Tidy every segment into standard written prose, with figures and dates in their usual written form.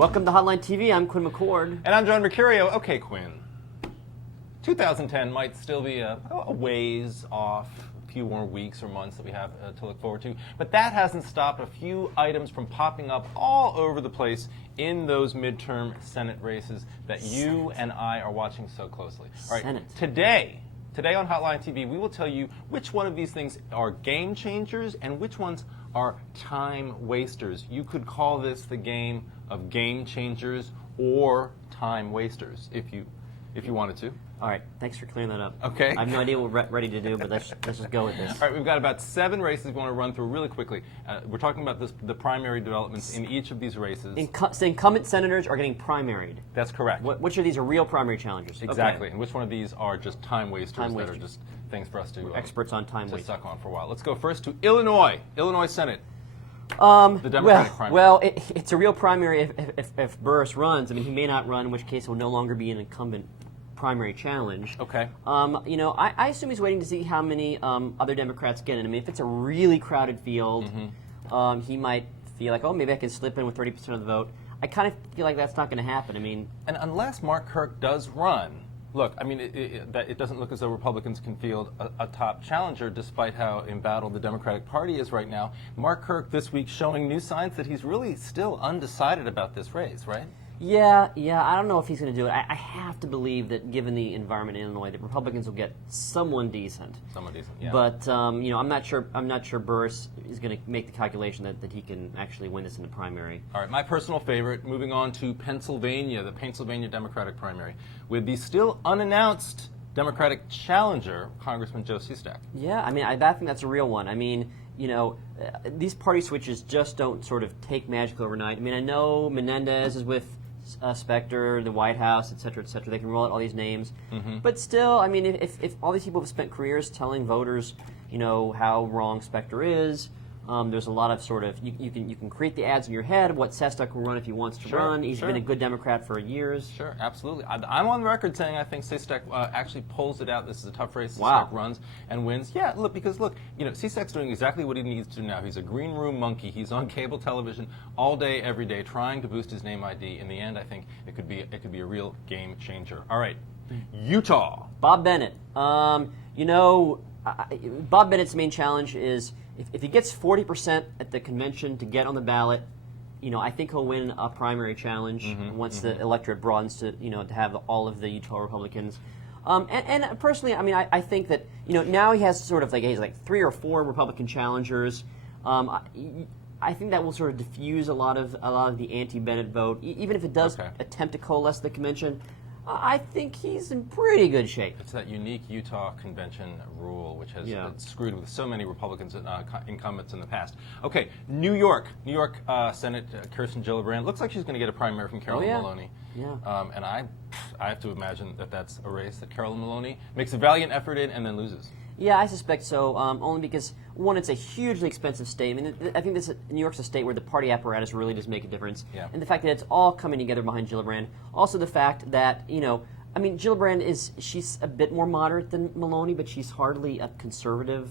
Welcome to Hotline TV. I'm Quinn McCord. And I'm John Mercurio. Okay, Quinn. 2010 might still be a ways off, a few more weeks or months that we have to look forward to. But that hasn't stopped a few items from popping up all over the place in those midterm Senate races that you and I are watching so closely. All right, Senate. Today on Hotline TV, we will tell you which one of these things are game changers and which ones are time wasters. You could call this the game of game changers or time wasters if you wanted to. All right, thanks for clearing that up. Okay. I have no idea what we're ready to do, but let's just go with this. All right, we've got about 7 races we want to run through really quickly. We're talking about the primary developments in each of these races. So incumbent senators are getting primaried. That's correct. Which of these are real primary challengers? Exactly. Okay. And which one of these are just time wasters that are just things for us to experts on time to wasting. suck on for a while. Let's go first to Illinois Senate. The Democratic primary. Well, it's a real primary if Burris runs. I mean, he may not run, in which case he'll no longer be an incumbent primary challenge. Okay. I assume he's waiting to see how many other Democrats get in. I mean, if it's a really crowded field, he might feel like, oh, maybe I can slip in with 30% of the vote. I kind of feel like that's not going to happen. I mean, and unless Mark Kirk does run, look, I mean, it doesn't look as though Republicans can field a top challenger, despite how embattled the Democratic Party is right now. Mark Kirk this week showing new signs that he's really still undecided about this race, right? Yeah. I don't know if he's going to do it. I have to believe that, given the environment in Illinois, that Republicans will get someone decent. Someone decent, yeah. But I'm not sure Burris is going to make the calculation that he can actually win this in the primary. All right, my personal favorite. Moving on to Pennsylvania, the Pennsylvania Democratic primary, with the still unannounced Democratic challenger, Congressman Joe Sestak. Yeah, I mean, I think that's a real one. I mean, these party switches just don't sort of take magic overnight. I mean, I know Menendez is with Specter, the White House, et cetera, et cetera. They can roll out all these names. But still, I mean, if all these people have spent careers telling voters, how wrong Specter is, there's a lot of sort of, you can create the ads in your head of what Sestak will run if he wants to run. He's been a good Democrat for years. Sure, absolutely. I'm on record saying I think Sestak actually pulls it out. This is a tough race. Wow. Sestak runs and wins. Yeah, because Sestak's doing exactly what he needs to do now. He's a green room monkey. He's on cable television all day, every day, trying to boost his name ID. In the end, I think it could be a real game changer. All right, Utah. Bob Bennett. Bob Bennett's main challenge is if he gets 40% at the convention to get on the ballot, I think he'll win a primary challenge once the electorate broadens to to have all of the Utah Republicans. And personally, I mean, I think that now he has sort of he's like 3 or 4 Republican challengers. I think that will sort of diffuse a lot of the anti-Bennett vote, even if it does attempt to coalesce the convention. I think he's in pretty good shape. It's that unique Utah convention rule, which has screwed with so many Republicans incumbents in the past. Okay, New York Senate, Kirsten Gillibrand. Looks like she's going to get a primary from Carolyn Maloney. Yeah. And I have to imagine that that's a race that Carolyn Maloney makes a valiant effort in and then loses. Yeah, I suspect so, only because, one, it's a hugely expensive state. I mean, I think New York's a state where the party apparatus really does make a difference. Yeah. And the fact that it's all coming together behind Gillibrand. Also the fact that, Gillibrand she's a bit more moderate than Maloney, but she's hardly a conservative,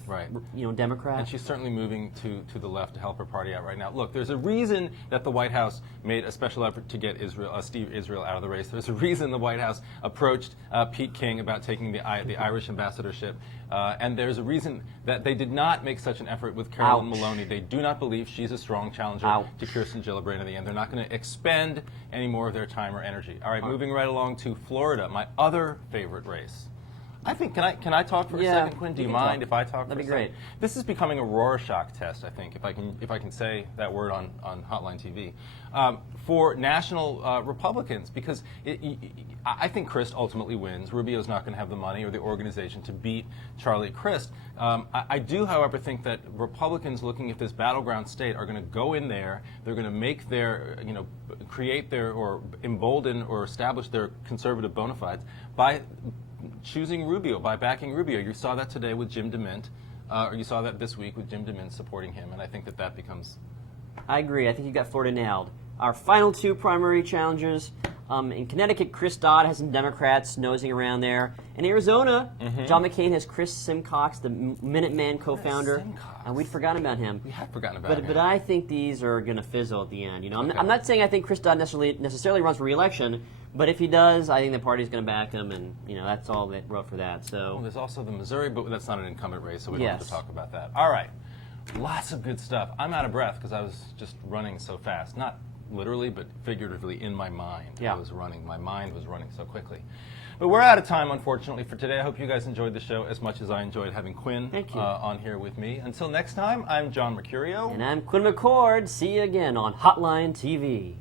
Democrat. And she's certainly moving to the left to help her party out right now. Look, there's a reason that the White House made a special effort to get Steve Israel out of the race. There's a reason the White House approached Pete King about taking the Irish ambassadorship. And there's a reason that they did not make such an effort with Carolyn Maloney. They do not believe she's a strong challenger to Kirsten Gillibrand in the end. They're not going to expend any more of their time or energy. All right, moving right along to Florida, my other favorite race. I think, can I talk for a second, Quinn? Do you mind if I talk for a second? That'd be great. This is becoming a Rorschach test, I think, if I can say that word on Hotline TV, for national Republicans, because I think Crist ultimately wins. Rubio's not going to have the money or the organization to beat Charlie Crist. I do, however, think that Republicans looking at this battleground state are going to go in there. They're going to make their, create their, or embolden or establish their conservative bona fides by choosing Rubio, by backing Rubio. You saw that today with Jim DeMint, or you saw that this week with Jim DeMint supporting him, and I think that becomes... I agree. I think you got Florida nailed. Our final 2 primary challengers, In Connecticut, Chris Dodd has some Democrats nosing around there. In Arizona, John McCain has Chris Simcox, the Minuteman co-founder. Simcox? And we'd forgotten about him. We have forgotten about him. But I think these are going to fizzle at the end. You know, Okay. I'm not saying I think Chris Dodd necessarily runs for re-election, but if he does, I think the party's going to back him, and you know that's all they wrote for that. So Well, there's also the Missouri, but that's not an incumbent race, so we don't have to Yes. talk about that. All right. Lots of good stuff. I'm out of breath because I was just running so fast. Not literally, but figuratively in my mind. Yeah. I was running. My mind was running so quickly. But we're out of time, unfortunately, for today. I hope you guys enjoyed the show as much as I enjoyed having Quinn Thank you. on here with me. Until next time, I'm John Mercurio. And I'm Quinn McCord. See you again on Hotline TV.